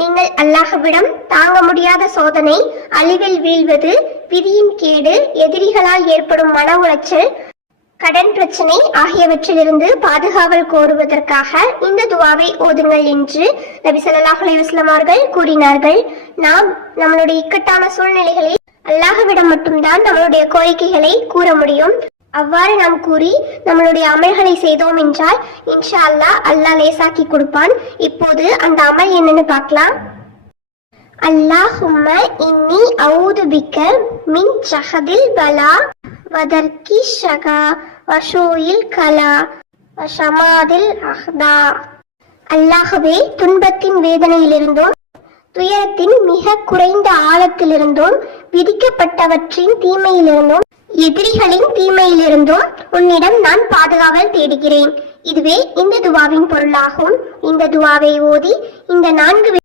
நீங்கள் அல்லாஹ்விடம் தாங்க முடியாத சோதனை, அழிவில் வீழ்வது, விதியின் கேடு, எதிரிகளால் ஏற்படும் மன உளைச்சல், கடன் பிரச்சனை ஆகியவற்றிலிருந்து பாதுகாவல் கோருவதற்காக இந்த துவாவை ஓதுங்கள் என்று நபி ஸல்லல்லாஹு அலைஹி வஸல்லம் அவர்கள் கூறினார்கள். நாம் நம்மளுடைய இக்கட்டான சூழ்நிலைகளில் அல்லாஹ்விடம் மட்டும்தான் நம்மளுடைய கோரிக்கைகளை கூற முடியும். அவ்வாறு நாம் கூறி நம்மளுடைய அமல்களை செய்தோம் என்றால் இன்ஷா அல்லாஹ் லேசாக்கி கொடுப்பான். இப்போது அந்த அமல் என்னன்னு பார்க்கலாம். அல்லாஹும்ம இன்னி அஊது பிக்க மின் ஜஹதில் பலா வதர்கி ஷகா வஷூயில் கலா வஷமாதில் அஹ்தா. அல்லாஹ்வே, துன்பத்தின் வேதனையிலிருந்தும் துயரத்தின் மிக குறைந்த ஆழத்திலிருந்தும் விதிக்கப்பட்டவற்றின் தீமையிலிருந்தும் எதிரிகளின் தீமையிலிருந்தும் உன்னிடம் நான் பாதுகாவல் தேடுகிறேன். இதுவே இந்த துவாவின் பொருளாகும். இந்த துவாவை ஓதி இந்த 4